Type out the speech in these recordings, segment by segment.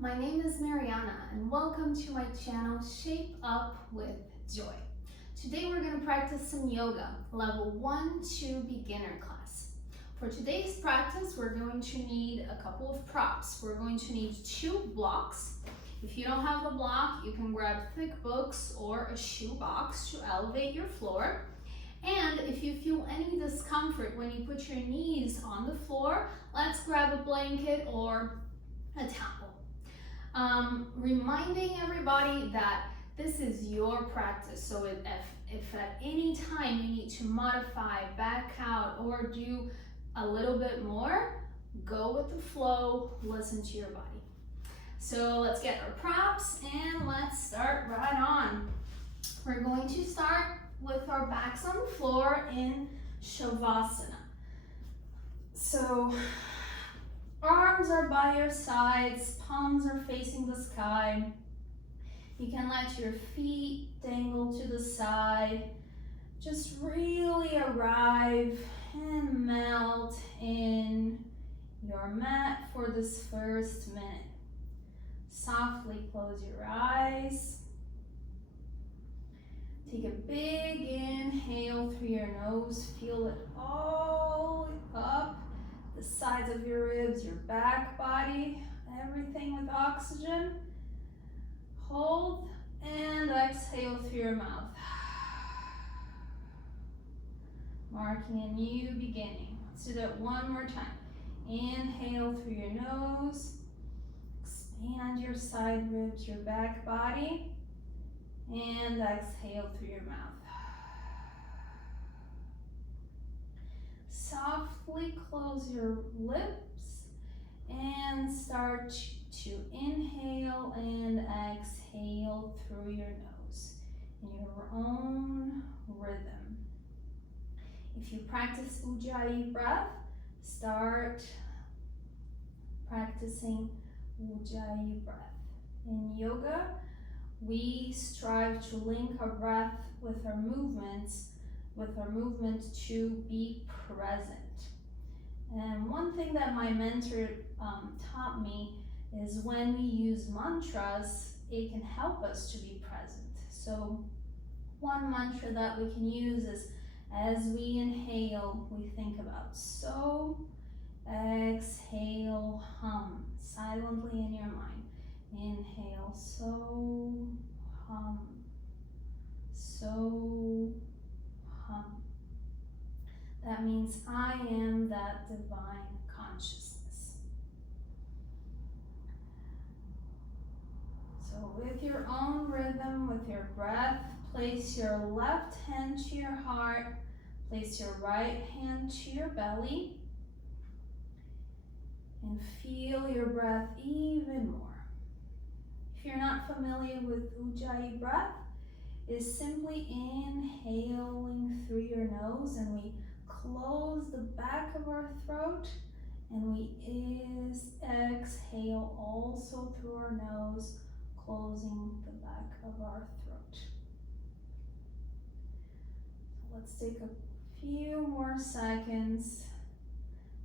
My name is Mariana and welcome to my channel Shape Up with Joy. Today we're going to practice some yoga, level 1-2 beginner class. For today's practice, we're going to need a couple of props. We're going to need 2 blocks. If you don't have a block, you can grab thick books or a shoe box to elevate your floor. And if you feel any discomfort when you put your knees on the floor, let's grab a blanket or a towel. Reminding everybody that this is your practice, so if at any time you need to modify, back out, or do a little bit more, go with the flow, listen to your body. So let's get our props and let's start right on. We're going to start with our backs on the floor in Shavasana. So arms are by your sides, palms are facing the sky. You can let your feet dangle to the side. Just really arrive and melt in your mat for this first minute. Softly close your eyes. Take a big inhale through your nose. Feel it all up the sides of your ribs, your back body, everything with oxygen. Hold and exhale through your mouth. Marking a new beginning. Let's do that one more time. Inhale through your nose. Expand your side ribs, your back body. And exhale through your mouth. Softly close your lips and start to inhale and exhale through your nose in your own rhythm. If you practice Ujjayi breath, start practicing Ujjayi breath. In yoga, we strive to link our breath with our movement to be present. And one thing that my mentor taught me is when we use mantras, it can help us to be present. So one mantra that we can use is, as we inhale, we think about so, exhale, hum, silently in your mind. Inhale, so, hum, so, hum. That means I am that divine consciousness. So with your own rhythm, with your breath, place your left hand to your heart, place your right hand to your belly, and feel your breath even more. If you're not familiar with Ujjayi breath, is simply inhaling through your nose, and we close the back of our throat, and we exhale also through our nose, closing the back of our throat. So let's take a few more seconds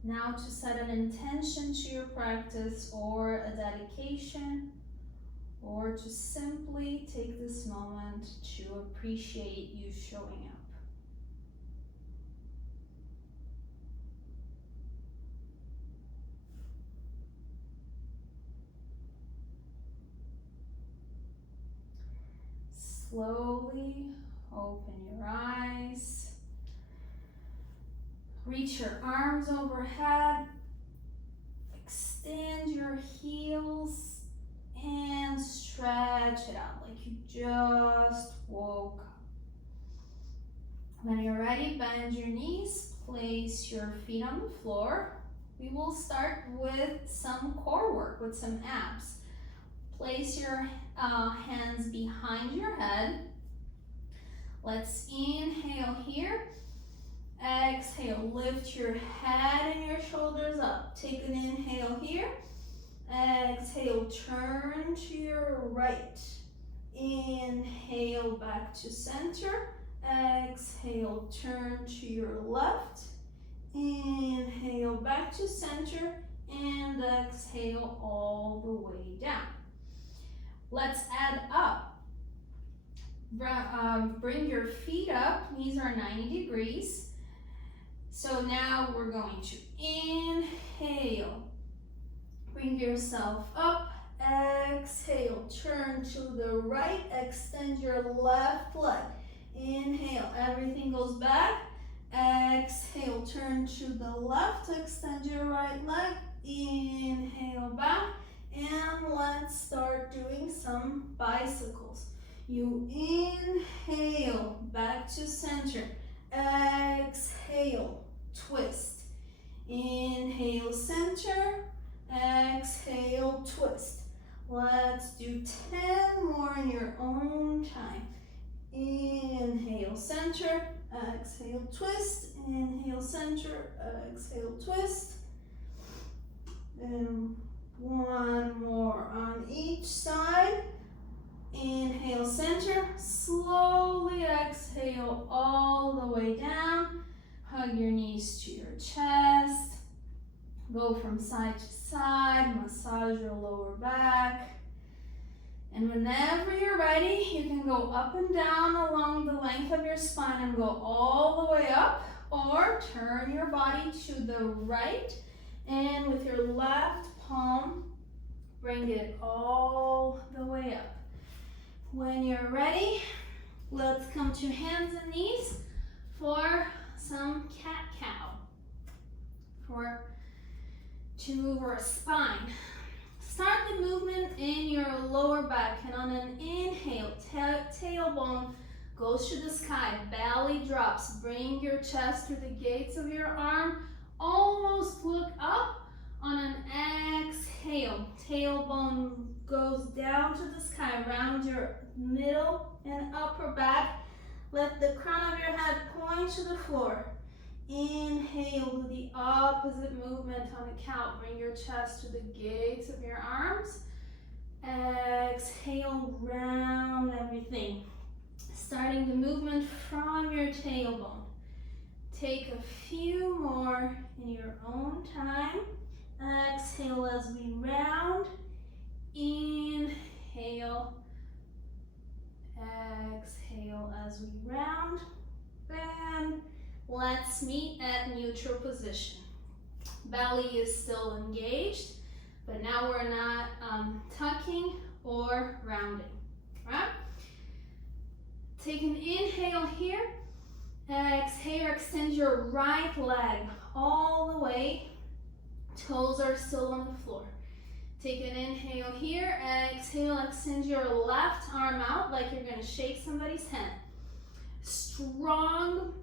now to set an intention to your practice or a dedication, or to simply take this moment to appreciate you showing up. Slowly open your eyes. Reach your arms overhead. Extend your heels and stretch it out like you just woke up. When you're ready, bend your knees, place your feet on the floor. We will start with some core work, with some abs. Place your hands behind your head. Let's inhale here. Exhale, lift your head and your shoulders up. Take an inhale here. Exhale, turn to your right. Inhale, back to center. Exhale, turn to your left. Inhale, back to center. And and exhale all the way down. Let's add up. Bring your feet up, knees are 90 degrees. So now we're going to inhale, bring yourself up, exhale, turn to the right, extend your left leg. Inhale, everything goes back. Exhale, turn to the left, extend your right leg. Inhale, back. And let's start doing some bicycles. You inhale, back to center. Exhale, twist. Inhale, center. Exhale, twist. Let's do 10 more in your own time. Inhale, center. Exhale, twist. Inhale, center. Exhale, twist. And one more on each side. Inhale, center. Slowly exhale all the way down. Hug your knees to your chest. Go from side to side. Massage your lower back. And whenever you're ready, you can go up and down along the length of your spine and go all the way up, or turn your body to the right and with your left palm, bring it all the way up. When you're ready, let's come to hands and knees for some cat-cow, to move our spine. Start the movement in your lower back, and on an inhale, tailbone goes to the sky, belly drops. Bring your chest to the gates of your arm, almost look up. On an exhale, tailbone goes down to the sky, round your middle and upper back. Let the crown of your head point to the floor. Inhale, do the opposite movement on a cow. Bring your chest to the gates of your arms. Exhale, round everything. Starting the movement from your tailbone. Take a few more in your own time. Exhale as we round. Inhale. Exhale as we round. And let's meet at neutral position. Belly is still engaged, but now we're not tucking or rounding, right? Take an inhale here. Exhale, extend your right leg all the way. Toes are still on the floor. Take an inhale here. Exhale, extend your left arm out like you're going to shake somebody's hand. Strong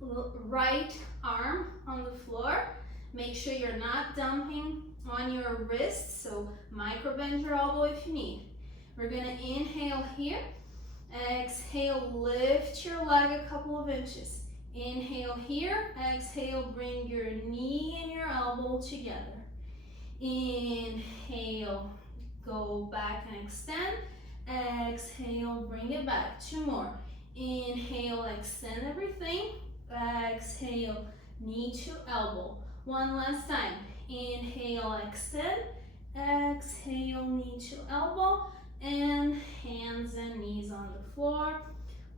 right arm on the floor. Make sure you're not dumping on your wrist, so micro bend your elbow if you need. We're going to inhale here. Exhale, lift your leg a couple of inches. Inhale here. Exhale, bring your knee and your elbow together. Inhale, go back and extend. Exhale, bring it back. Two more. Inhale, extend everything. Exhale, knee to elbow. One last time. Inhale, extend. Exhale, knee to elbow. And hands and knees on the floor.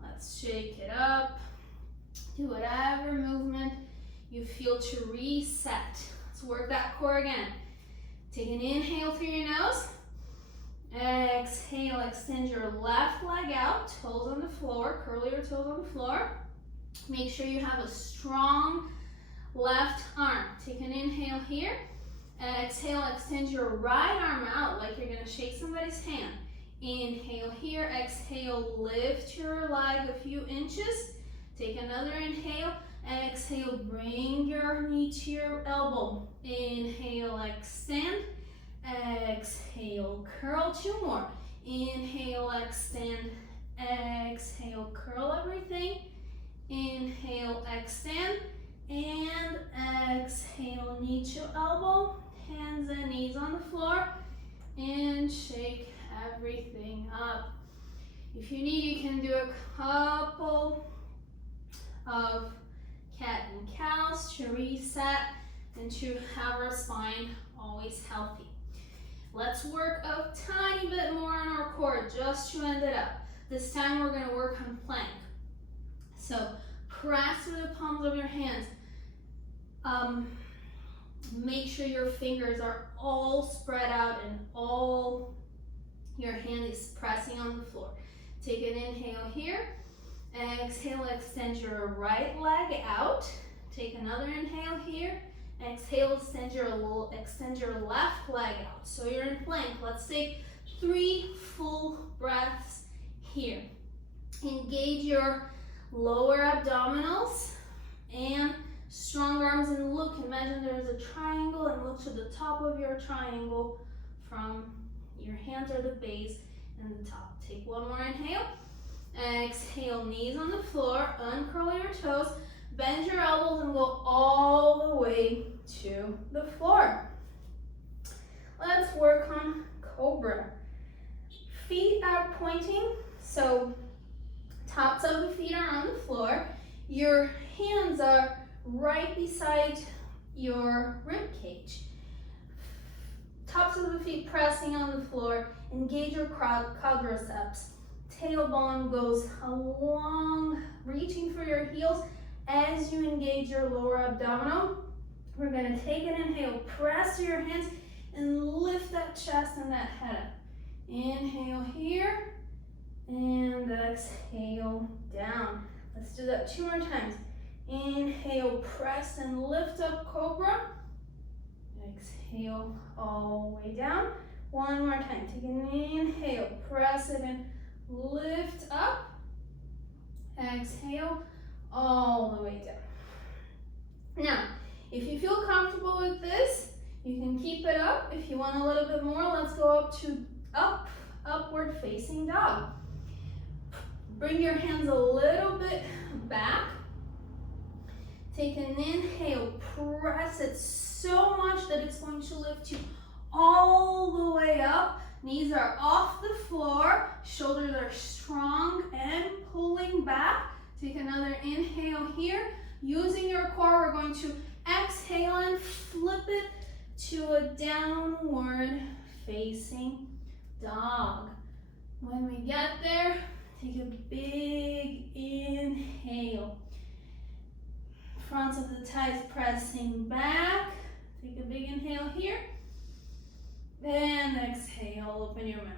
Let's shake it up. Do whatever movement you feel to reset. Let's work that core again. Take an inhale through your nose. Exhale, extend your left leg out, toes on the floor, curl your toes on the floor. Make sure you have a strong left arm. Take an inhale here. Exhale, extend your right arm out like you're going to shake somebody's hand. Inhale here. Exhale, lift your leg a few inches. Take another inhale. Exhale, bring your knee to your elbow. Inhale, extend. Exhale, curl. Two more. Inhale, extend. Exhale, curl everything. Inhale, extend. And exhale, knee to elbow. Hands and knees on the floor. And shake everything up. If you need, you can do a couple of cat and cows to reset and to have our spine always healthy. Let's work a tiny bit more on our core just to end it up. This time we're gonna work on plank. So press with the palms of your hands. Make sure your fingers are all spread out and all your hand is pressing on the floor. Take an inhale here. Exhale, extend your right leg out. Take another inhale here. Exhale, extend your left leg out. So you're in plank. Let's take 3 full breaths here. Engage your lower abdominals and strong arms, and look, imagine there's a triangle, and look to the top of your triangle from your hands are the base and the top. Take one more inhale. Exhale, knees on the floor, uncurl your toes, bend your elbows and go all the way to the floor. Let's work on cobra. Feet are pointing, so tops of the feet are on the floor. Your hands are right beside your rib cage. Tops of the feet pressing on the floor. Engage your quadriceps. Tailbone goes along, reaching for your heels as you engage your lower abdominal. We're gonna take an inhale, press your hands, and lift that chest and that head up. Inhale here, and exhale down. Let's do that 2 more times. Inhale, press and lift up cobra. Exhale all the way down. 1 more time. Take an inhale, press it and lift up. Exhale all the way down. Now, if you feel comfortable with this, you can keep it up. If you want a little bit more, let's go up to upward facing dog. Bring your hands a little bit back. Take an inhale, press it so much that it's going to lift you all the way up. Knees are off the floor, shoulders are strong and pulling back. Take another inhale here. Using your core, we're going to exhale and flip it to a downward facing dog. When we get there, take a big inhale. Fronts of the thighs pressing back. Take a big inhale here. And exhale, open your mouth.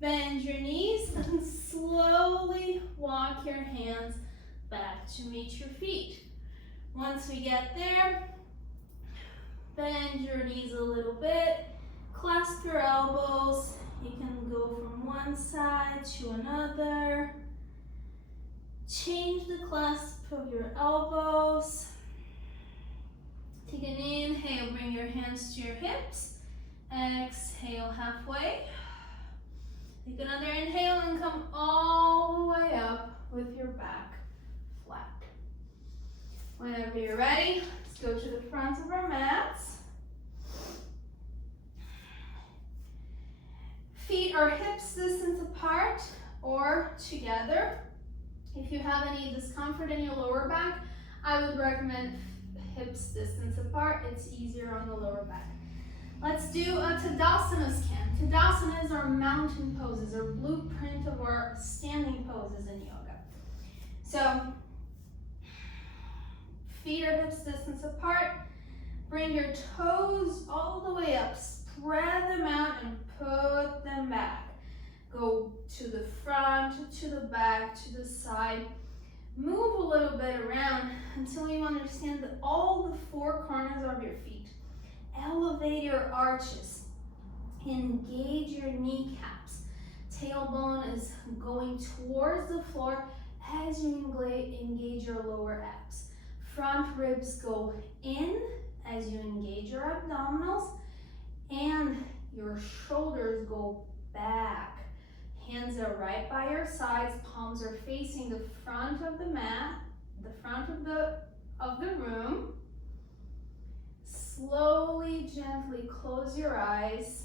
Bend your knees and slowly walk your hands back to meet your feet. Once we get there, bend your knees a little bit. Clasp your elbows. You can go from one side to another. Change the clasp of your elbows. Take an inhale, bring your hands to your hips. Exhale halfway. Take another inhale and come all the way up with your back flat. Whenever you're ready, let's go to the front of our mats. Feet are hips distance apart or together. If you have any discomfort in your lower back, I would recommend hips distance apart. It's easier on the lower back. Let's do a Tadasana scan. Tadasana is our mountain poses, or blueprint of our standing poses in yoga. So, feet are hips distance apart. Bring your toes all the way up. Spread them out and put them back. Go to the front, to the back, to the side. Move a little bit around until you understand that all the 4 corners of your feet. Elevate your arches. Engage your kneecaps. Tailbone is going towards the floor as you engage your lower abs. Front ribs go in as you engage your abdominals, and your shoulders go back. Hands are right by your sides, palms are facing the front of the mat, the front of the room. Slowly, gently close your eyes.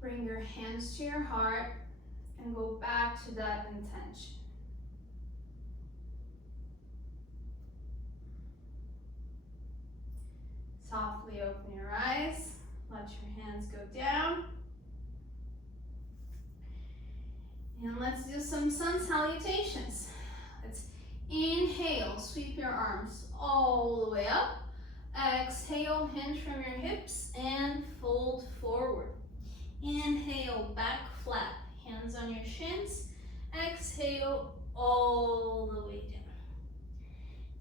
Bring your hands to your heart and go back to that intention. Softly open your eyes. Let your hands go down. And let's do some sun salutations. Let's inhale, sweep your arms all the way up. Exhale, hinge from your hips and fold forward. Inhale, back flat, hands on your shins. Exhale, all the way down.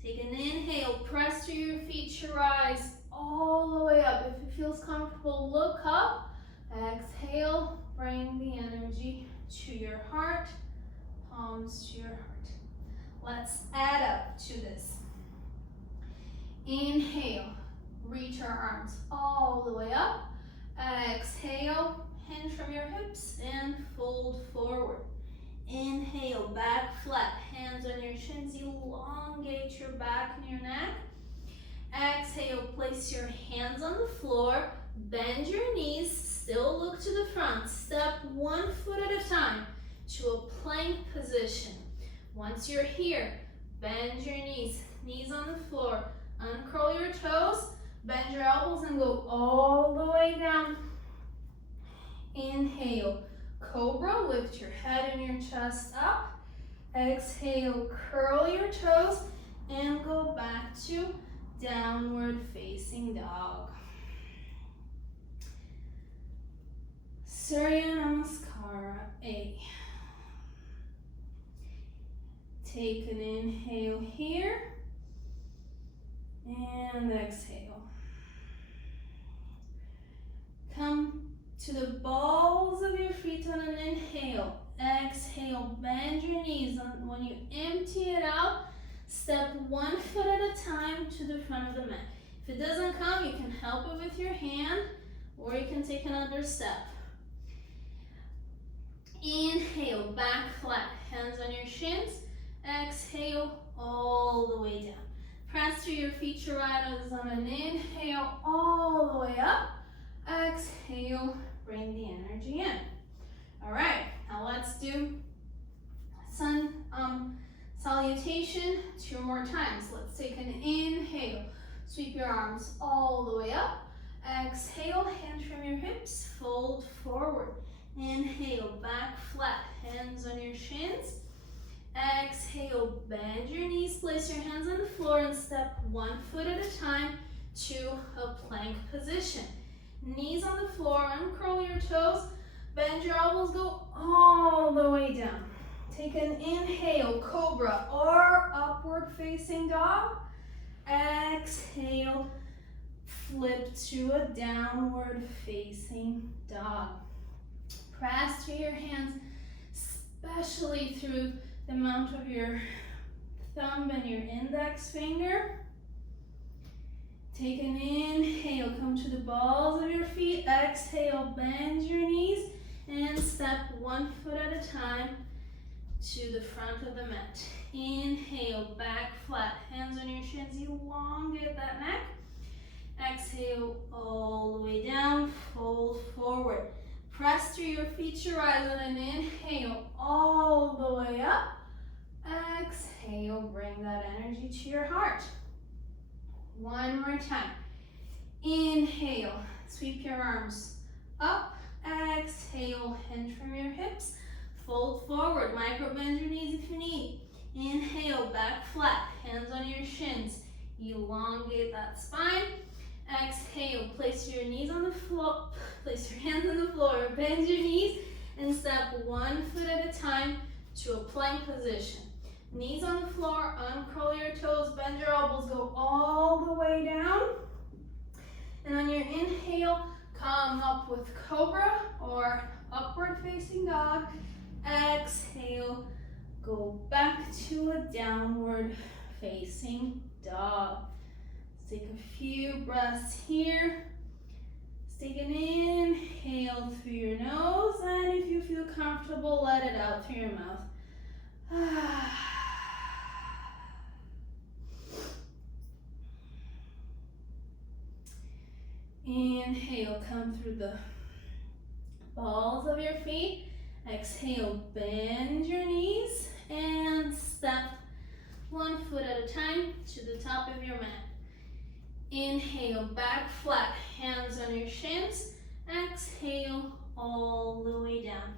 Take an inhale, press through your feet to rise all the way up. If it feels comfortable, look up. Exhale, bring the energy to your heart, palms to your heart. Let's add up to this. Inhale, reach our arms all the way up. Exhale, hinge from your hips and fold forward. Inhale, back flat, hands on your shins, elongate your back and your neck. Exhale, place your hands on the floor, bend your knees, still look to the front. Step 1 foot at a time to a plank position. Once you're here, bend your knees, knees on the floor, uncurl your toes, bend your elbows and go all the way down. Inhale, cobra, lift your head and your chest up. Exhale, curl your toes and go back to downward facing dog. Surya Namaskara A. Take an inhale here and exhale. Come to the balls of your feet on an inhale. Exhale, bend your knees. And when you empty it out, step 1 foot at a time to the front of the mat. If it doesn't come, you can help it with your hand or you can take another step. Inhale, back flat, hands on your shins. Exhale, all the way down. Press through your feet to right as on an inhale, all the way up. Exhale, bring the energy in. All right, now let's do sun salutation 2 more times. Let's take an inhale, sweep your arms all the way up. Exhale, hinge from your hips, fold forward. Inhale, back flat, hands on your shins. Exhale, bend your knees, place your hands on the floor and step 1 foot at a time to a plank position. Knees on the floor, uncurl your toes, bend your elbows, go all the way down. Take an inhale, cobra or upward facing dog. Exhale, flip to a downward facing dog. Press through your hands, especially through the mount of your thumb and your index finger. Take an inhale, come to the balls of your feet. Exhale, bend your knees and step 1 foot at a time to the front of the mat. Inhale, back flat, hands on your shins, elongate that neck. Exhale, all the way down, fold forward. Press through your feet to rise on an inhale, all the way up. Exhale, bring that energy to your heart. 1 more time. Inhale, sweep your arms up. Exhale, hinge from your hips. Fold forward, micro bend your knees if you need. Inhale, back flat, hands on your shins. Elongate that spine. Exhale, place your knees on the floor, place your hands on the floor, bend your knees, and step 1 foot at a time to a plank position. Knees on the floor, uncurl your toes, bend your elbows, go all the way down. And on your inhale, come up with cobra or upward facing dog. Exhale, go back to a downward facing dog. Let's take a few breaths here. Let's take an inhale through your nose, and if you feel comfortable, let it out through your mouth. Inhale, come through the balls of your feet. Exhale, bend your knees and step 1 foot at a time to the top of your mat. Inhale, back flat, hands on your shins. Exhale, all the way down.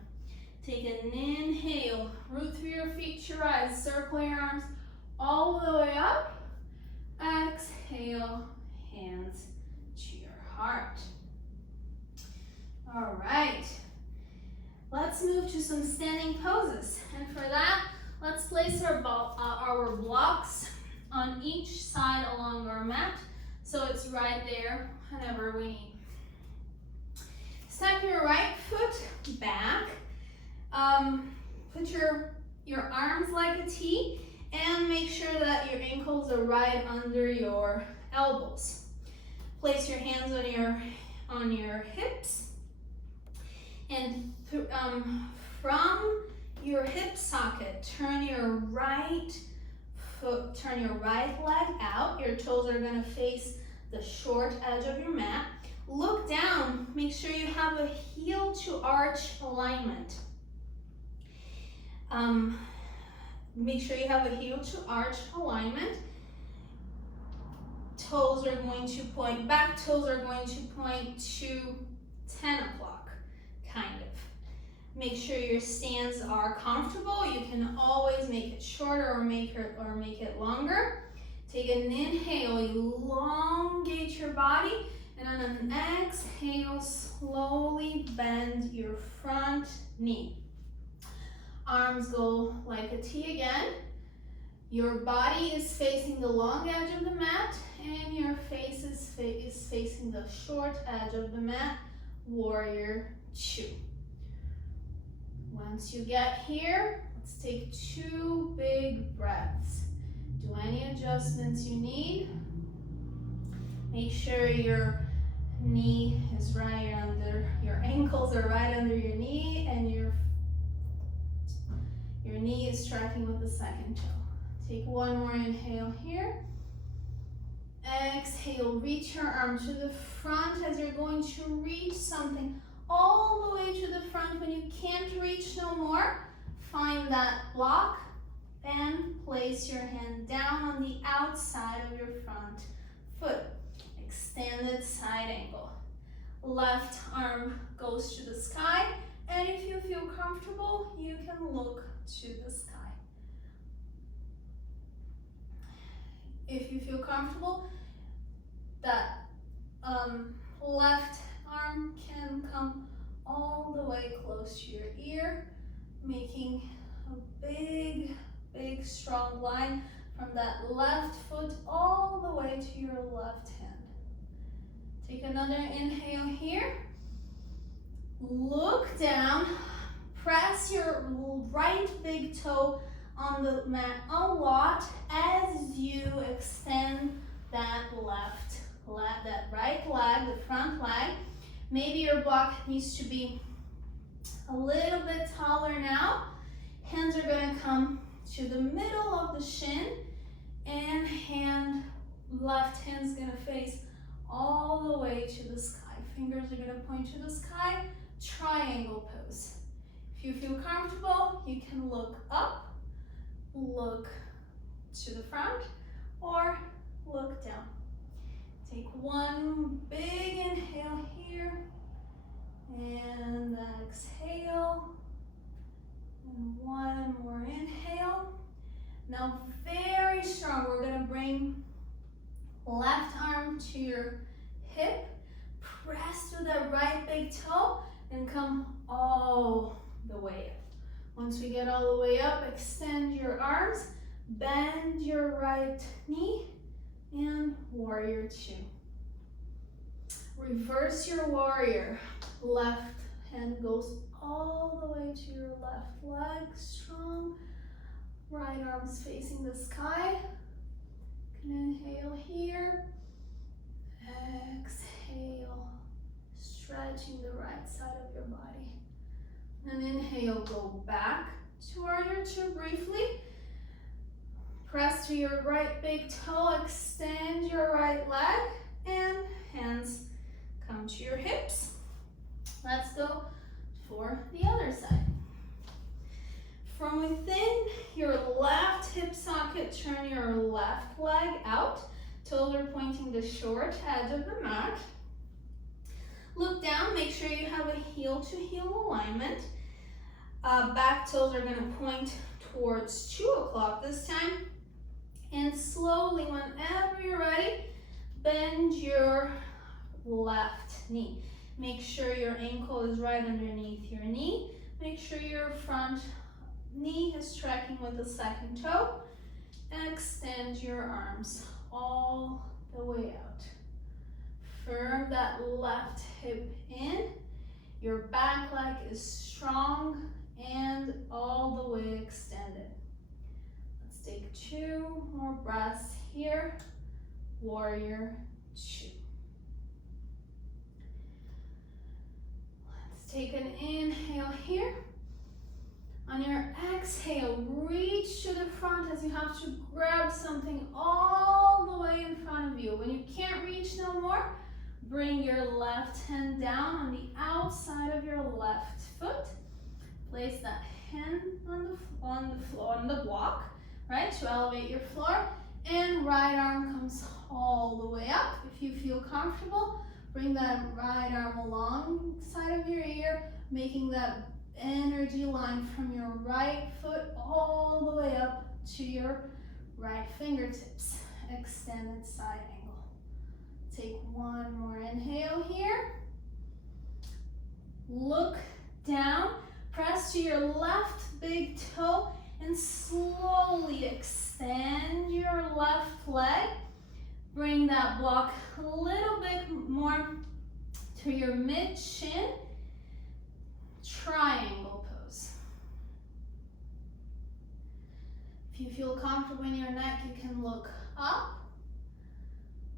Take an inhale, root through your feet to rise. Circle your arms all the way up. Exhale, hands to your heart. All right, let's move to some standing poses. And for that, let's place our blocks on each side along our mat, so it's right there whenever we need. Step your right foot back. Put your arms like a T, and make sure that your ankles are right under your elbows. Place your hands on your hips, and from your hip socket, turn your right leg out. Your toes are going to face the short edge of your mat. Look down. Make sure you have a heel to arch alignment. Make sure you have a heel to arch alignment. Toes are going to point, back toes are going to point to 10 o'clock, kind of. Make sure your stands are comfortable. You can always make it shorter or make it longer. Take an inhale, elongate your body, and on an exhale, slowly bend your front knee. Arms go like a T again. Your body is facing the long edge of the mat, and your face is facing the short edge of the mat. Warrior two. Once you get here, let's take 2 big breaths. Do any adjustments you need. Make sure your knee is right under, your ankles are right under your knee, and your knee is tracking with the second toe. Take 1 more inhale here. Exhale, reach your arm to the front as you're going to reach something all the way to the front. When you can't reach no more, find that block and place your hand down on the outside of your front foot. Extended side angle. Left arm goes to the sky, and if you feel comfortable, you can look to the sky. If you feel comfortable, that left arm can come all the way close to your ear, making a big, big, strong line from that left foot all the way to your left hand. Take another inhale here. Look down. Press your right big toe on the mat a lot as you extend that right leg, the front leg. Maybe your block needs to be a little bit taller now. Hands are going to come to the middle of the shin, and left hand's going to face all the way to the sky. Fingers are going to point to the sky. Triangle pose. If you feel comfortable, you can look up, look to the front, or look down. Take 1 big inhale here, and exhale, and 1 more inhale. Now very strong, we're going to bring left arm to your hip, press to the right big toe, and come all the way up. Once we get all the way up, extend your arms, bend your right knee, and warrior two. Reverse your warrior. Left hand goes all the way to your left leg, strong. Right arm's facing the sky. Inhale here. Exhale, stretching the right side of your body. And inhale, go back to warrior two briefly. Press to your right big toe, extend your right leg, and hands come to your hips. Let's go for the other side. From within your left hip socket, turn your left leg out. Toes are pointing pointing the short edge of the mat. Look down, make sure you have a heel-to-heel alignment. Back toes are gonna point towards 2 o'clock this time. And slowly, whenever you're ready, bend your left knee. Make sure your ankle is right underneath your knee. Make sure your front knee is tracking with the second toe. Extend your arms all the way out. Firm that left hip in. Your back leg is strong and all the way extended. Let's take 2 more breaths here. Warrior 2. Let's take an inhale here. On your exhale, reach to the front as you have to grab something all the way in front of you. When you can't reach no more, bring your left hand down on the outside of your left foot. Place that hand on the block, right, to elevate your floor. And right arm comes all the way up. If you feel comfortable, bring that right arm alongside of your ear, making that energy line from your right foot all the way up to your right fingertips. Extended side angle. Take 1 more inhale here. Look down, press to your left big toe and slowly extend your left leg. Bring that block a little bit more to your mid-shin. Triangle pose. If you feel comfortable in your neck, you can look up.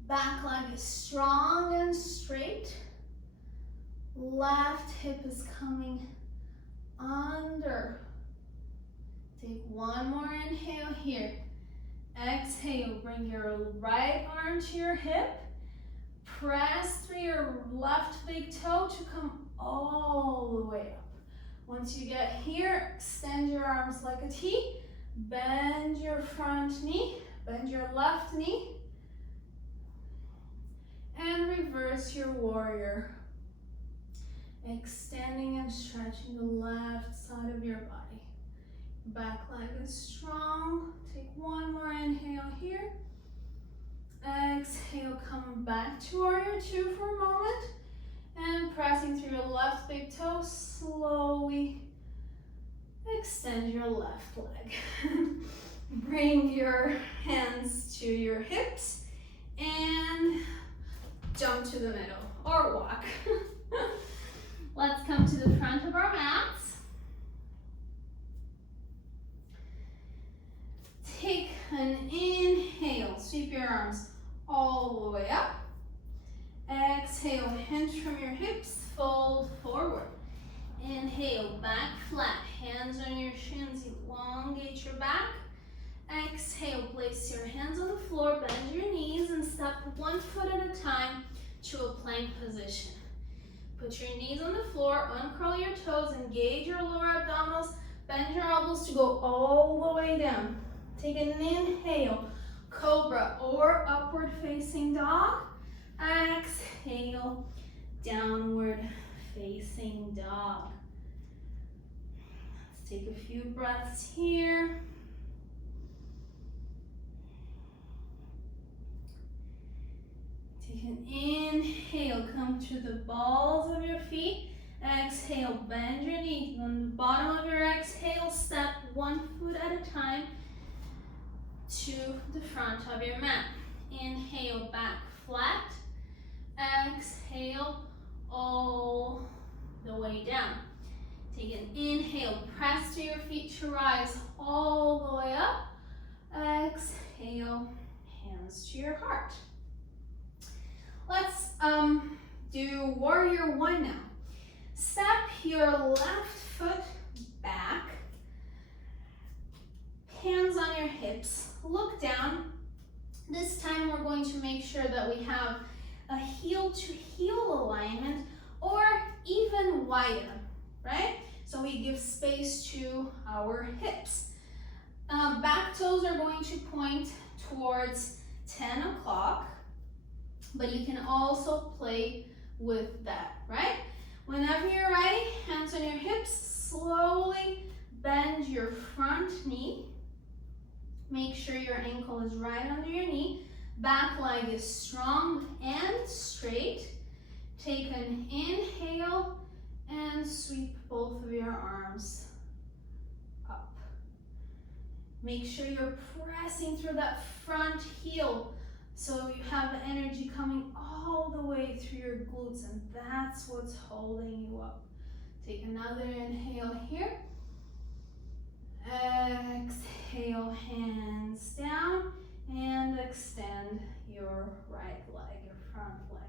Back leg is strong and straight. Left hip is coming under. Take 1 more inhale here. Exhale, bring your right arm to your hip. Press through your left big toe to come all the way up. Once you get here, extend your arms like a T. Bend your front knee, bend your left knee. And reverse your warrior. Extending and stretching the left side of your body. Back leg is strong. Take 1 more inhale here. Exhale, come back to warrior 2 for a moment. And pressing through your left big toe, slowly extend your left leg. Bring your hands to your hips and jump to the middle or walk. Let's come to the front of our mats. Take an inhale, sweep your arms all the way up. Exhale, hinge from your hips, fold forward. Inhale, back flat, hands on your shins, elongate your back. Exhale, place your hands on the floor, bend your knees, and step 1 foot at a time to a plank position. Put your knees on the floor, uncurl your toes, engage your lower abdominals, bend your elbows to go all the way down. Take an inhale, cobra or upward facing dog. Exhale, downward facing dog. Let's take a few breaths here. Take an inhale, come to the balls of your feet. Exhale, bend your knees. On the bottom of your exhale, step 1 foot at a time to the front of your mat. Inhale, back flat. Exhale, all the way down. Take an inhale, press to your feet to rise all the way up. Exhale, hands to your heart. Let's do warrior 1 now. Step your left foot back, hands on your hips, look down. This time we're going to make sure that we have a heel to heel alignment or even wider, right? So we give space to our hips. Back toes are going to point towards 10 o'clock. but you can also play with that, right? Whenever you're ready, hands on your hips, slowly bend your front knee. Make sure your ankle is right under your knee. Back leg is strong and straight. Take an inhale and sweep both of your arms up. Make sure you're pressing through that front heel so you have the energy coming all the way through your glutes, and that's what's holding you up. Take another inhale here. Exhale, hands down, and extend your right leg, your front leg.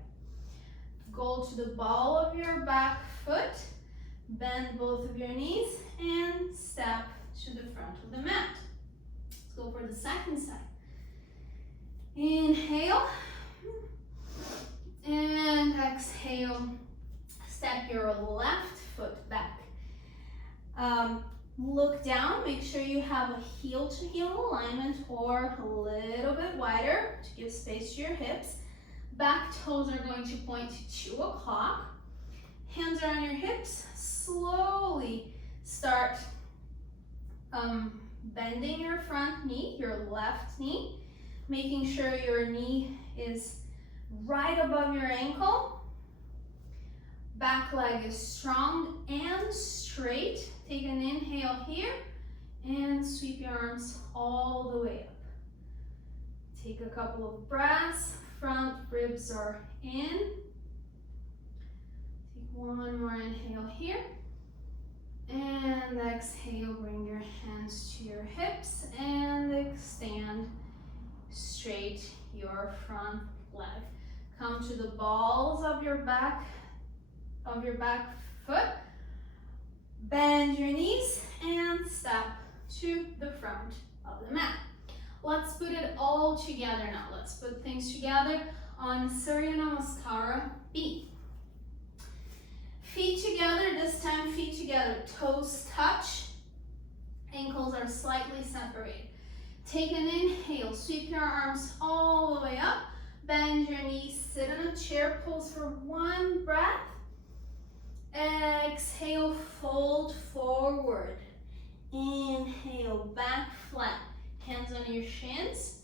Go to the ball of your back foot, bend both of your knees, and step to the front of the mat. Let's go for the second side. Inhale, and exhale. Step your left foot back. Look down, make sure you have a heel-to-heel alignment or a little bit wider to give space to your hips. Back toes are going to point to 2 o'clock. Hands are on your hips. Slowly start bending your front knee, your left knee, making sure your knee is right above your ankle. Back leg is strong and straight. Take an inhale here and sweep your arms all the way up. Take a couple of breaths. Front ribs are in. Take one more inhale here. And exhale, bring your hands to your hips and extend straight your front leg. Come to the balls of your back foot. Bend your knees and step to the front of the mat. Let's put it all together now. Let's put things together on Surya Namaskara B. Feet together, this time feet together. Toes touch, ankles are slightly separated. Take an inhale, sweep your arms all the way up. Bend your knees, sit in a chair pose for 1 breath. Exhale, fold forward. Inhale, back flat. Hands on your shins.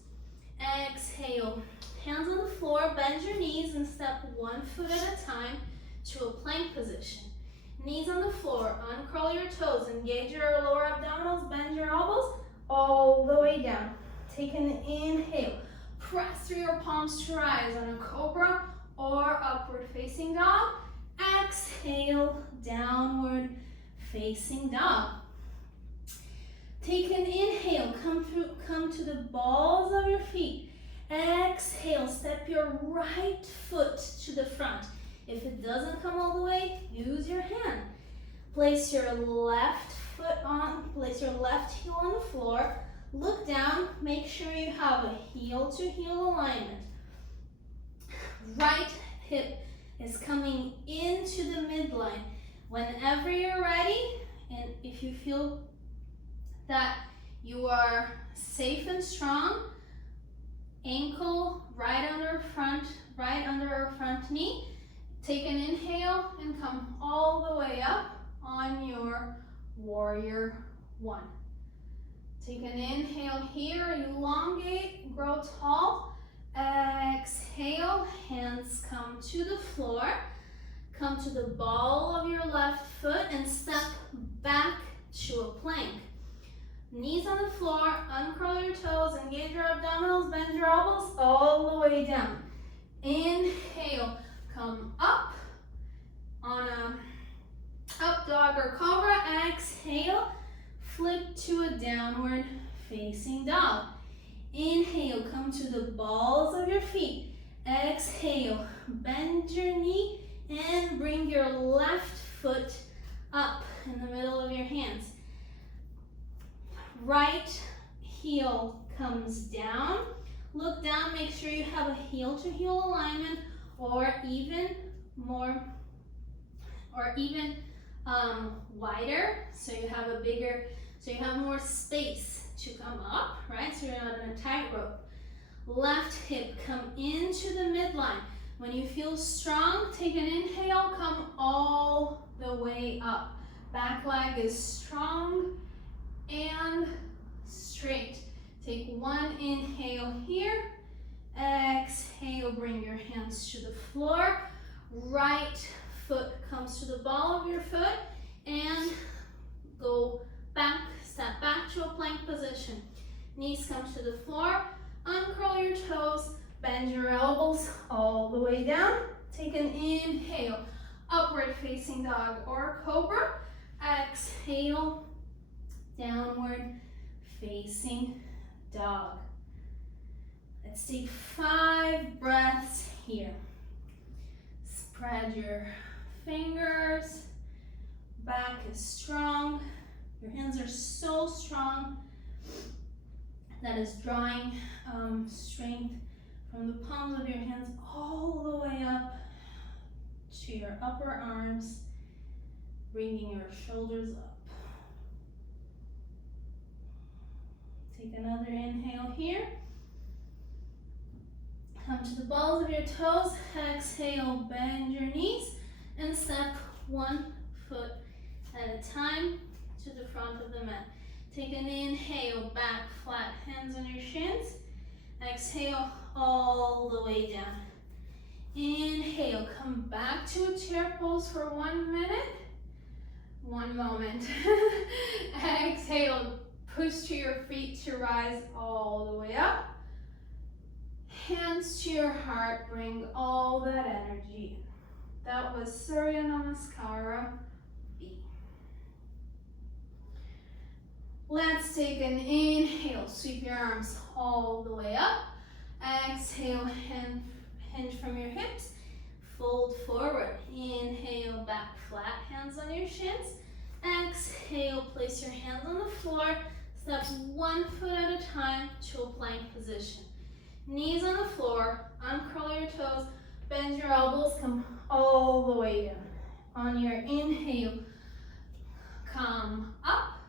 Exhale, hands on the floor, bend your knees and step 1 foot at a time to a plank position. Knees on the floor, uncurl your toes, engage your lower abdominals, bend your elbows all the way down. Take an inhale, press through your palms to rise on a cobra or upward facing dog. Exhale, downward facing dog. Take an inhale, come to the balls of your feet. Exhale, step your right foot to the front. If it doesn't come all the way, use your hand. Place your left heel on the floor. Look down, make sure you have a heel-to-heel alignment. Right hip is coming into the midline. Whenever you're ready, and if you feel that you are safe and strong, ankle right under our front knee. Take an inhale and come all the way up on your warrior 1. Take an inhale here, elongate, grow tall. Exhale, hands come to the floor. Come to the ball of your left foot and step back to a plank. Knees on the floor, uncurl your toes, engage your abdominals, bend your elbows all the way down. Inhale, come up on a up dog or cobra. Exhale, flip to a downward facing dog. Inhale, come to the balls of your feet. Exhale, bend your knee and bring your left foot up in the middle of your hands. Right heel comes down. Look down, make sure you have a heel-to-heel alignment or even wider, so you have more space to come up, right? So you're not in a tightrope. Left hip, come into the midline. When you feel strong, take an inhale, come all the way up. Back leg is strong and straight. Take one inhale here. Exhale, bring your hands to the floor. Right foot comes to the ball of your foot and go back, step back to a plank position. Knees come to the floor, uncurl your toes, bend your elbows all the way down. Take an inhale, upward facing dog or cobra. Exhale, downward facing dog. Let's take 5 breaths here. Spread your fingers. Back is strong. Your hands are so strong. That is drawing strength from the palms of your hands all the way up to your upper arms, bringing your shoulders up. Take another inhale here. Come to the balls of your toes. Exhale, bend your knees and step one foot at a time to the front of the mat. Take an inhale, back flat, hands on your shins. Exhale, all the way down. Inhale, come back to a chair pose for 1 minute. 1 moment. Exhale, push to your feet to rise all the way up. Hands to your heart, bring all that energy in. That was Surya Namaskara B. Let's take an inhale, sweep your arms all the way up. Exhale, hinge from your hips, fold forward. Inhale, back flat, hands on your shins. Exhale, place your hands on the floor. Step 1 foot at a time to a plank position. Knees on the floor, uncurl your toes, bend your elbows, come all the way down. On your inhale, come up.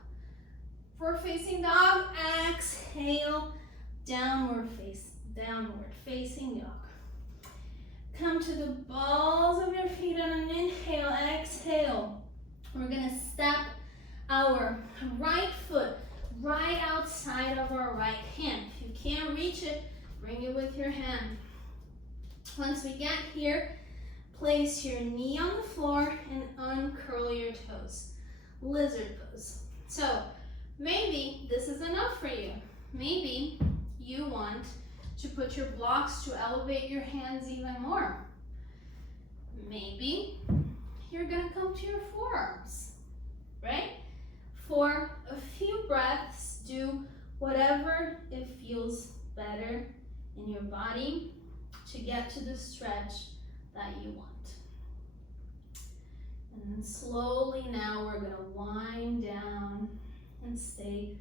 For facing dog, exhale, downward facing dog. Come to the balls of your feet on an inhale, exhale. We're gonna step our right foot right outside of our right hand. If you can't reach it, bring it with your hand. Once we get here, place your knee on the floor and uncurl your toes. Lizard pose. So maybe this is enough for you. Maybe you want to put your blocks to elevate your hands even more. Maybe you're gonna come to your forearms, right? For a few breaths, do whatever it feels better in your body to get to the stretch that you want. And then slowly now we're gonna wind down and stay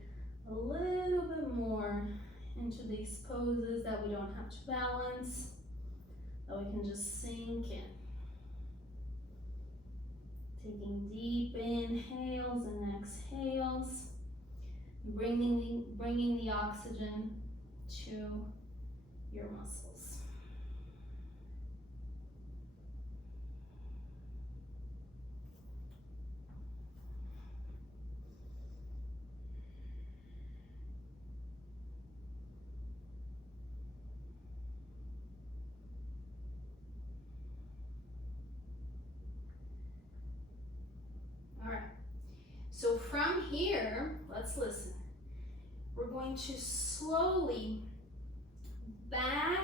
a little bit more into these poses that we don't have to balance, that we can just sink in. Taking deep inhales and exhales, bringing the oxygen to your muscles. All right, so from here, let's listen. We're going to slowly back,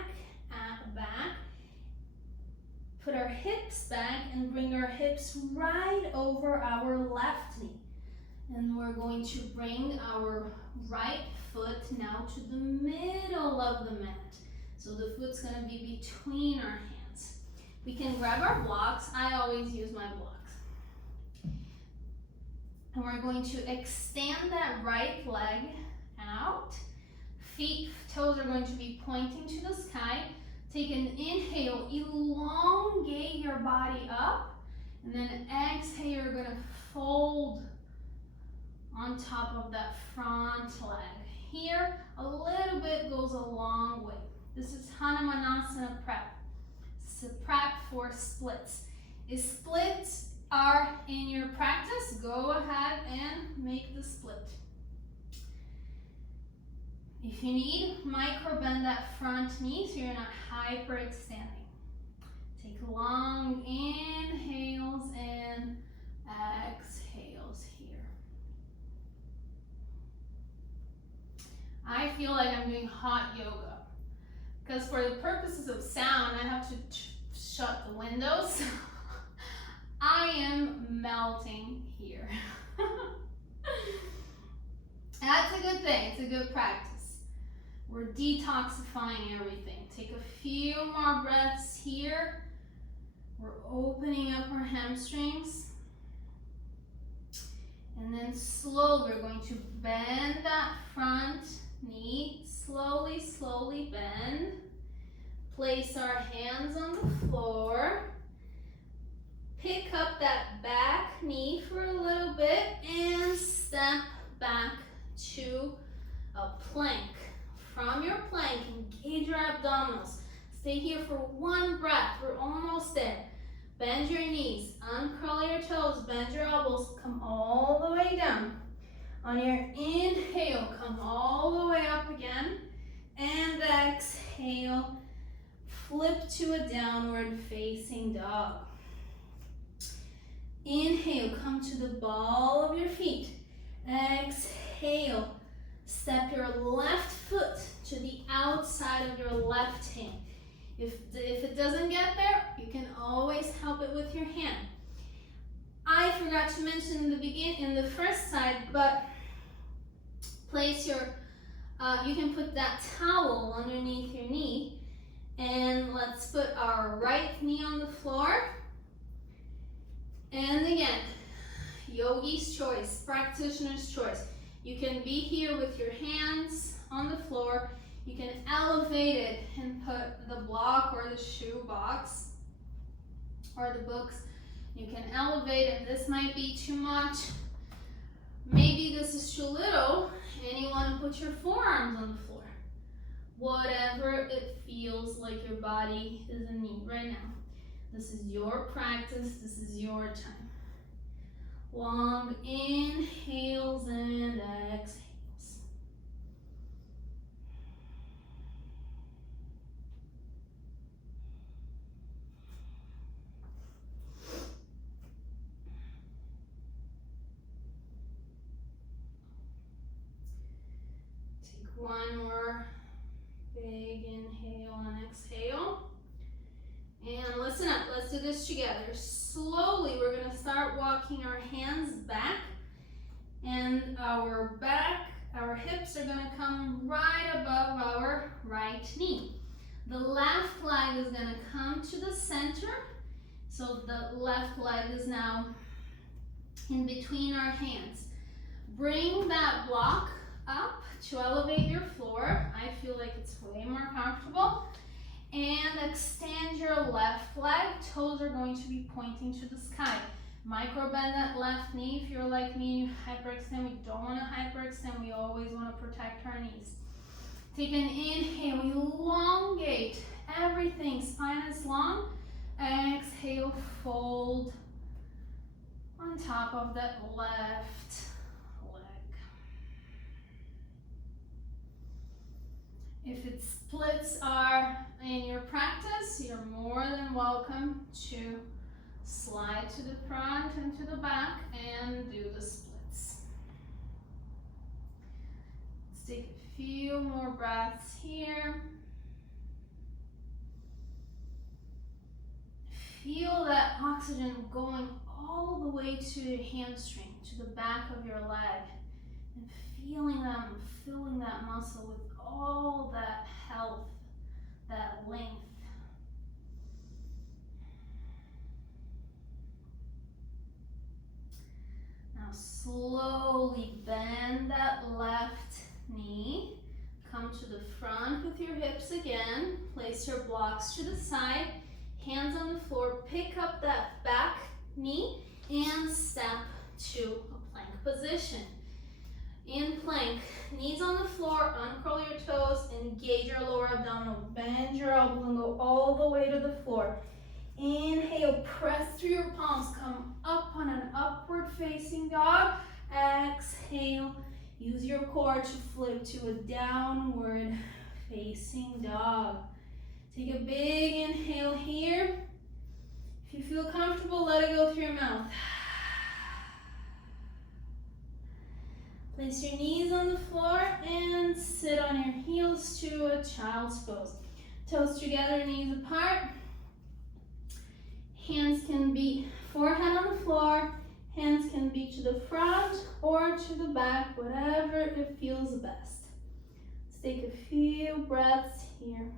put our hips back and bring our hips right over our left knee. And we're going to bring our right foot now to the middle of the mat. So the foot's gonna be between our hands. We can grab our blocks. I always use my blocks. And we're going to extend that right leg out. Feet, toes are going to be pointing to the sky. Take an inhale, elongate your body up. And then exhale, you're gonna fold on top of that front leg. Here, a little bit goes a long way. This is Hanumanasana prep. It's a prep for splits. If splits are in your practice, go ahead and make the split. If you need, micro bend that front knee so you're not hyperextending. Take long inhales and exhales here. I feel like I'm doing hot yoga because for the purposes of sound, I have to shut the windows. I am melting here. That's a good thing. It's a good practice. We're detoxifying everything. Take a few more breaths here. We're opening up our hamstrings. And then slowly we're going to bend that front knee. Slowly, slowly bend. Place our hands on the floor. Pick up that back knee for a little bit and step back to a plank. From your plank, engage your abdominals. Stay here for one breath. We're almost there. Bend your knees, uncurl your toes, bend your elbows, come all the way down. On your inhale, come all the way up again. And exhale, flip to a downward facing dog. Inhale, come to the ball of your feet. Exhale, step your left foot to the outside of your left hand. If it doesn't get there, you can always help it with your hand. I forgot to mention in the first side, but place your, you can put that towel underneath your knee, and let's put our right knee on the floor. And again, yogi's choice, practitioner's choice. You can be here with your hands on the floor. You can elevate it and put the block or the shoe box or the books. You can elevate it. This might be too much. Maybe this is too little and you want to put your forearms on the floor. Whatever it feels like your body is in need right now. This is your practice. This is your time. Long inhales and exhales. Take one more big inhale and exhale. And listen up, let's do this together. Slowly, we're gonna start walking our hands back, and our hips are gonna come right above our right knee. The left leg is gonna come to the center, so the left leg is now in between our hands. Bring that block up to elevate your floor. I feel like it's way more comfortable. And extend your left leg. Toes are going to be pointing to the sky. Micro bend that left knee. If you're like me and you hyperextend, we don't want to hyperextend. We always want to protect our knees. Take an inhale, elongate everything. Spine is long. Exhale, fold on top of that left leg. If its splits are in your practice, you're more than welcome to slide to the front and to the back and do the splits. Let's take a few more breaths here. Feel that oxygen going all the way to your hamstring, to the back of your leg, and feeling that and filling that muscle with all that health, that length. Now slowly bend that left knee. Come to the front with your hips again. Place your blocks to the side. Hands on the floor. Pick up that back knee and step to a plank position. In plank, knees on the floor, uncurl your toes, engage your lower abdominal, bend your elbows and go all the way to the floor. Inhale, press through your palms, come up on an upward facing dog. Exhale, use your core to flip to a downward facing dog. Take a big inhale here. If you feel comfortable, let it go through your mouth. Place your knees on the floor and sit on your heels to a child's pose. Toes together, knees apart. Hands can be forehead on the floor. Hands can be to the front or to the back, whatever it feels best. Let's take a few breaths here.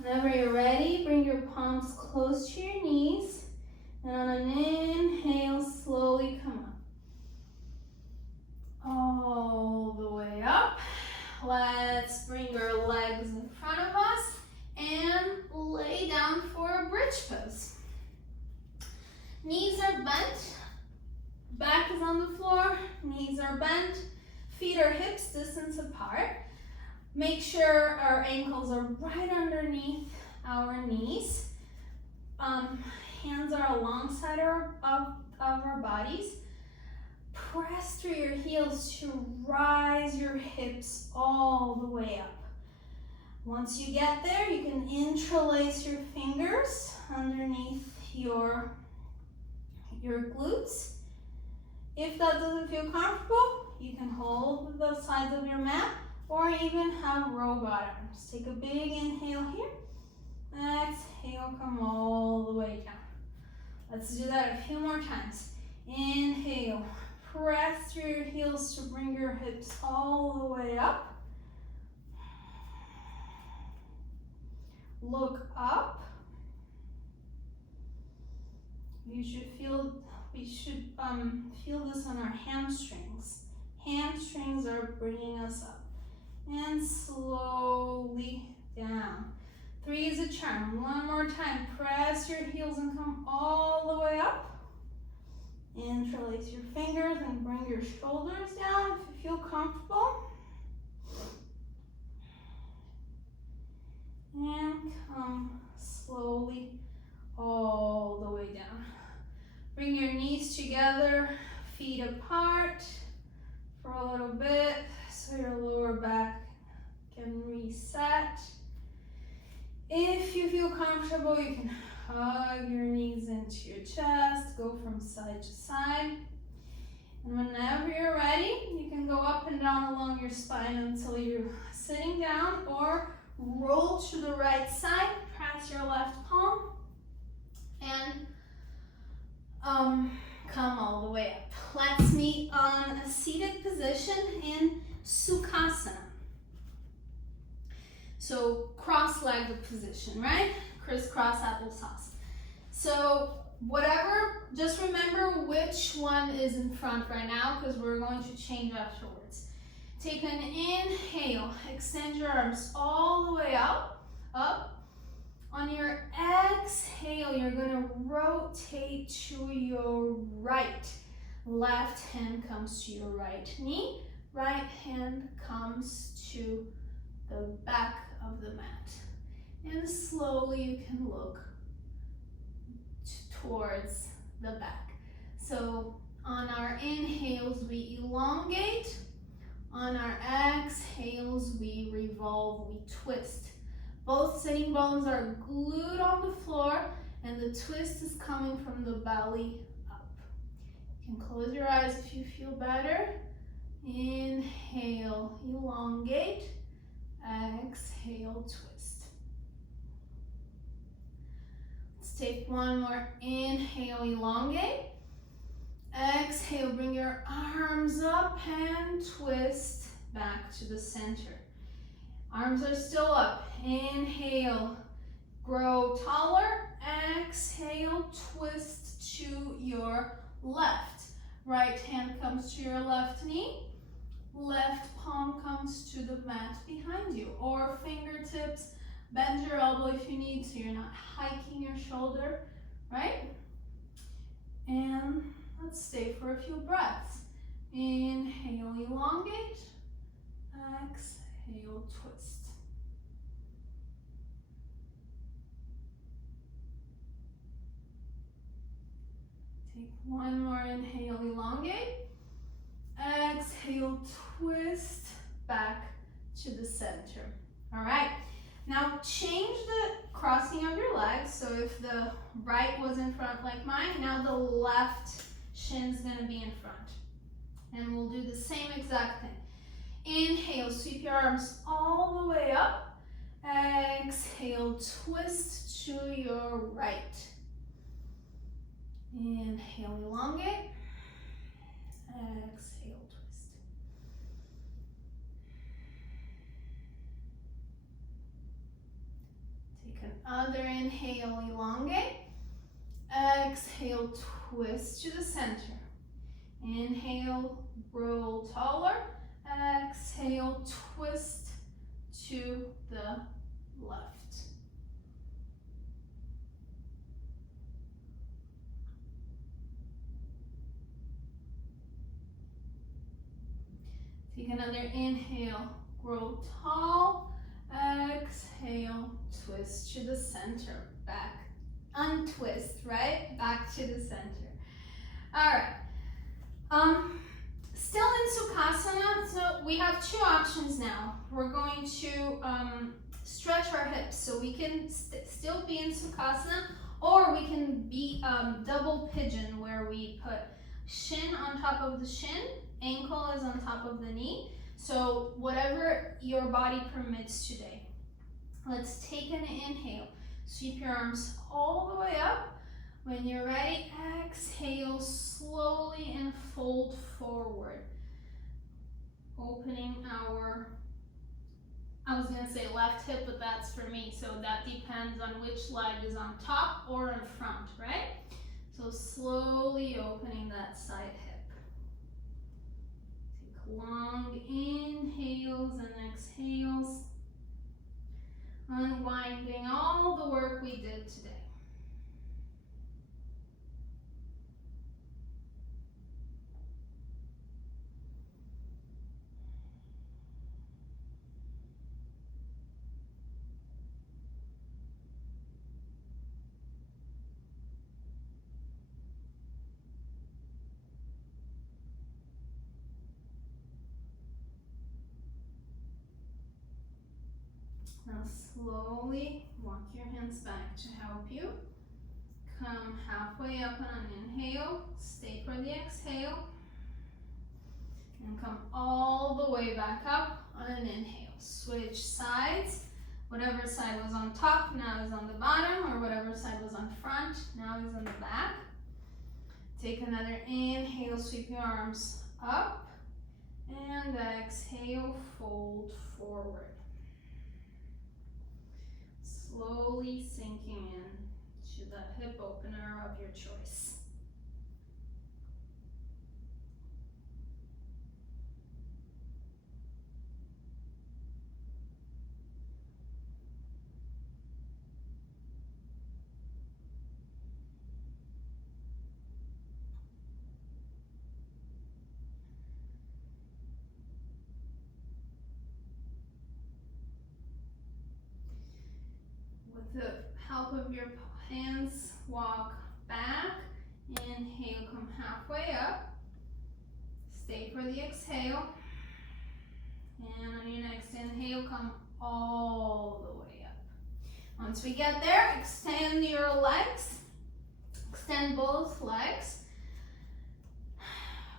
Whenever you're ready, bring your palms close to your knees, and on an inhale, slowly come up. All the way up. Let's bring our legs in front of us and lay down for a bridge pose. Knees are bent, back is on the floor, knees are bent, feet are hips distance apart. Make sure our ankles are right underneath our knees. Hands are alongside of our bodies. Press through your heels to rise your hips all the way up. Once you get there, you can interlace your fingers underneath your glutes. If that doesn't feel comfortable, you can hold the sides of your mat or even have robot arms. Take a big inhale here. Exhale, come all the way down. Let's do that a few more times. Inhale, press through your heels to bring your hips all the way up. Look up. We should feel this on our hamstrings. Hamstrings are bringing us up. And slowly down. 3 is a charm. One more time. Press your heels and come all the way up. Interlace your fingers and bring your shoulders down if you feel comfortable. And come slowly all the way down. Bring your knees together, feet apart for a little bit so your lower back can reset. If you feel comfortable, you can hug your knees into your chest, go from side to side. And whenever you're ready, you can go up and down along your spine until you're sitting down, or roll to the right side, press your left palm, and come all the way up. Let's meet on a seated position in Sukhasana. So cross-legged position, right? Crisscross applesauce. So whatever, just remember which one is in front right now because we're going to change afterwards. Take an inhale, extend your arms all the way up. On your exhale, you're gonna rotate to your right. Left hand comes to your right knee. Right hand comes to the back of the mat. And slowly you can look towards the back. So on our inhales, we elongate. On our exhales, we revolve, we twist. Both sitting bones are glued on the floor and the twist is coming from the belly up. You can close your eyes if you feel better. Inhale, elongate. Exhale, twist. Let's take one more. Inhale, elongate. Exhale, bring your arms up and twist back to the center. Arms are still up. Inhale, grow taller. Exhale, twist to your left. Right hand comes to your left knee. Left palm comes to the mat behind you, or fingertips Bend your elbow if you need, so you're not hiking your shoulder, right? And let's stay for a few breaths. Inhale, elongate. Exhale, twist. Take one more inhale, elongate. Exhale, twist back to the center. All right, now change the crossing of your legs. So if the right was in front like mine, now the left shin's gonna be in front. And we'll do the same exact thing. Inhale, sweep your arms all the way up. Exhale, twist to your right. Inhale, elongate. Exhale, twist. Take another inhale, elongate. Exhale, twist to the center. Inhale, roll taller. Exhale, twist to the left. Take another inhale, grow tall. Exhale, twist to the center, back. Untwist, right? Back to the center. All right. Still in Sukhasana, so we have two options now. We're going to stretch our hips, so we can still be in Sukhasana, or we can be double pigeon, where we put shin on top of the shin, ankle is on top of the knee. So whatever your body permits today. Let's take an inhale. Sweep your arms all the way up. When you're ready, exhale slowly and fold forward. Opening our, I was gonna say left hip, but that's for me. So that depends on which leg is on top or in front, right? So slowly opening that side hip. Take long inhales and exhales. Unwinding all the work we did today. Now slowly walk your hands back to help you. Come halfway up on an inhale, stay for the exhale, and come all the way back up on an inhale. Switch sides. Whatever side was on top now is on the bottom, or whatever side was on front now is on the back. Take another inhale, sweep your arms up, and exhale, fold forward. Slowly sinking in to the hip opener of your choice. With the help of your hands, walk back. Inhale, come halfway up. Stay for the exhale. And on your next inhale, come all the way up. Once we get there, extend your legs. Extend both legs.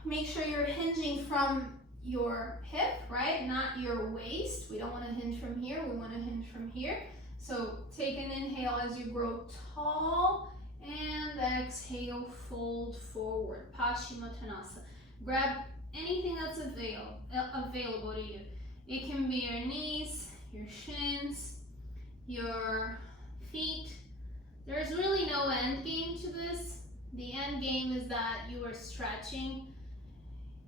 Make sure you're hinging from your hip, right? Not your waist. We don't want to hinge from here. We want to hinge from here. So take an inhale as you grow tall, and exhale, fold forward, Paschimottanasana. Grab anything that's available to you. It can be your knees, your shins, your feet. There's really no end game to this. The end game is that you are stretching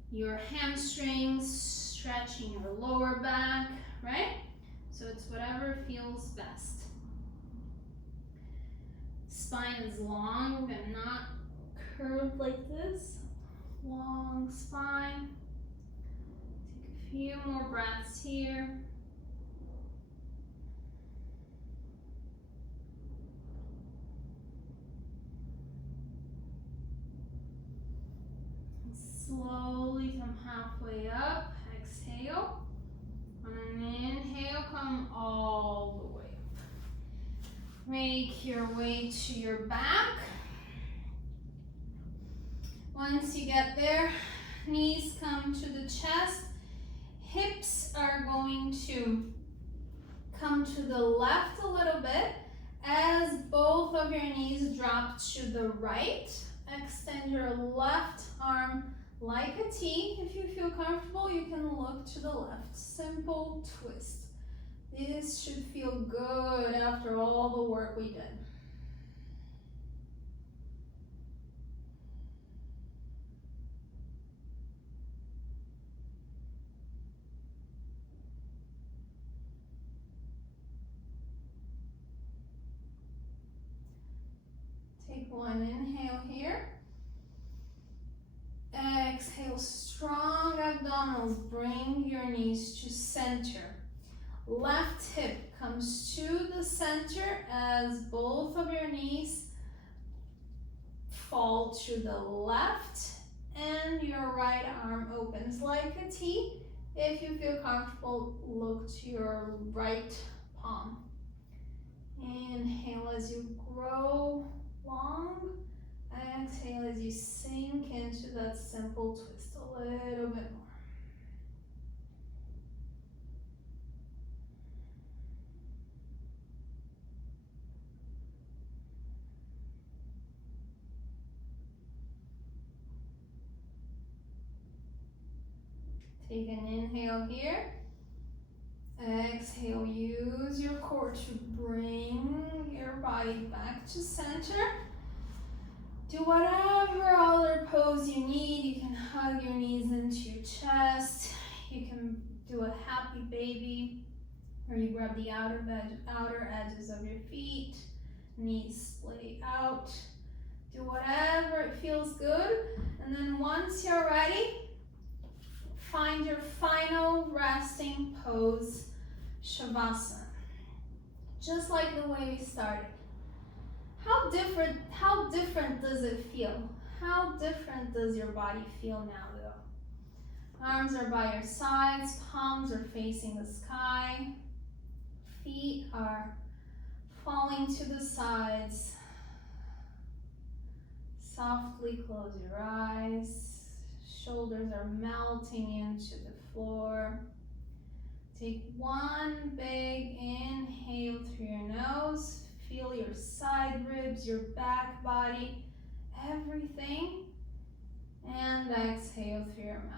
your hamstrings, stretching your lower back, right? So it's whatever feels best. Spine is long, but not curved like this. Long spine. Take a few more breaths here. Slowly come halfway up. Exhale. On an inhale, come all the way up. Make your way to your back. Once you get there, knees come to the chest. Hips are going to come to the left a little bit as both of your knees drop to the right. Extend your left arm like a T. If you feel comfortable, you can look to the left. Simple twist. This should feel good after all the work we did. Take one inhale here. Exhale, strong abdominals. Bring your knees to center. Left hip comes to the center as both of your knees fall to the left and your right arm opens like a T. If you feel comfortable, look to your right palm. Inhale as you grow long. Exhale as you sink into that simple twist a little bit more. Take an inhale here. Exhale, use your core to bring your body back to center. Do whatever other pose you need. You can hug your knees into your chest. You can do a happy baby, or you grab the outer edges of your feet, knees splay out. Do whatever it feels good. And then once you're ready, find your final resting pose, Shavasana. Just like the way we started. How different does it feel? How different does your body feel now though? Arms are by your sides, palms are facing the sky. Feet are falling to the sides. Softly close your eyes. Shoulders are melting into the floor. Take one big inhale through your nose. Feel your side ribs, your back body, everything. And exhale through your mouth.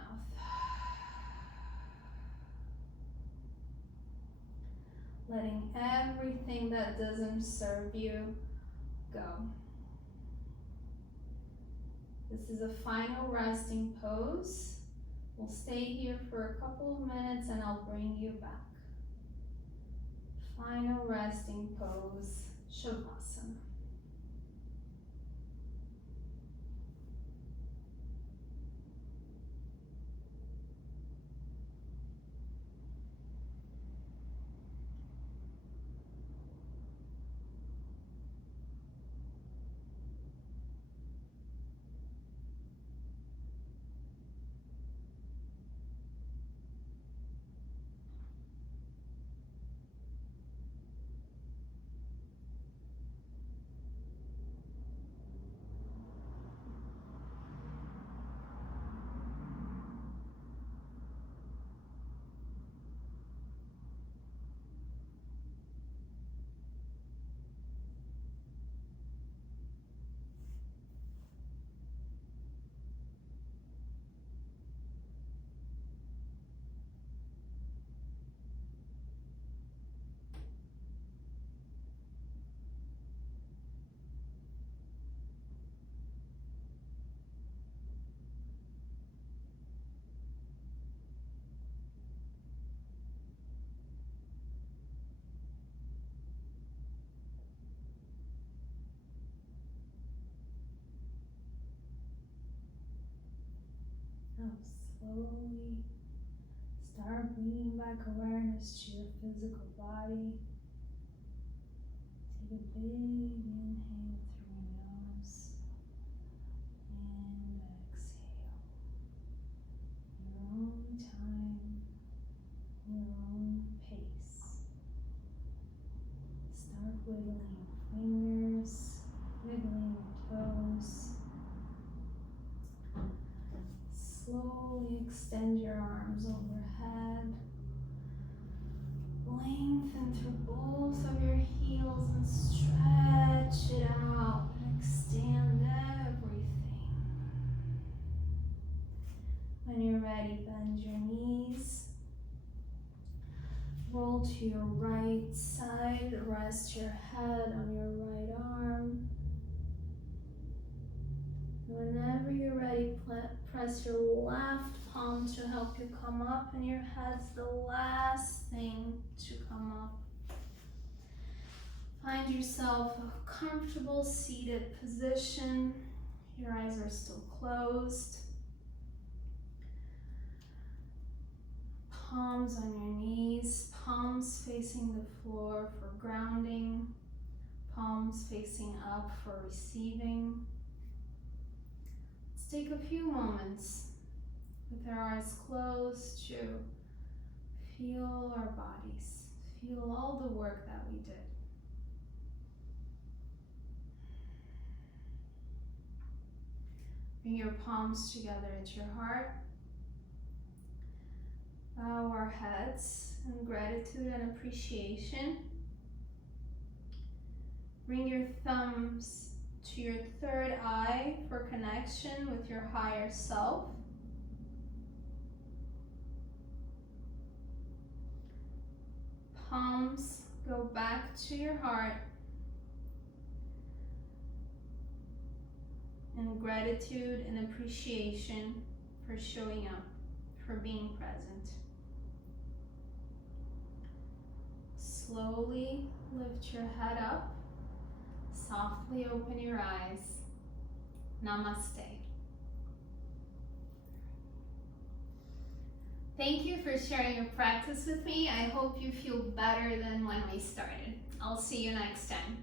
Letting everything that doesn't serve you go. This is a final resting pose. We'll stay here for a couple of minutes and I'll bring you back. Final resting pose, Shavasana. Now slowly start bringing back awareness to your physical body. Take a big inhale through your nose and exhale. Your own time, your own pace. Start wiggling your fingers, wiggling your toes. Slowly extend your arms overhead. Lengthen through both of your heels and stretch it out and extend everything. When you're ready, bend your knees. Roll to your right side. Rest your head on your right arm. Whenever you're ready, press your left palm to help you come up, and your head's the last thing to come up. Find yourself a comfortable seated position. Your eyes are still closed. Palms on your knees, palms facing the floor for grounding, palms facing up for receiving. Take a few moments with our eyes closed to feel our bodies, feel all the work that we did. Bring your palms together at your heart. Bow our heads in gratitude and appreciation. Bring your thumbs to your third eye for connection with your higher self. Palms go back to your heart in gratitude and appreciation for showing up, for being present. Slowly lift your head up. Softly open your eyes. Namaste. Thank you for sharing your practice with me. I hope you feel better than when we started. I'll see you next time.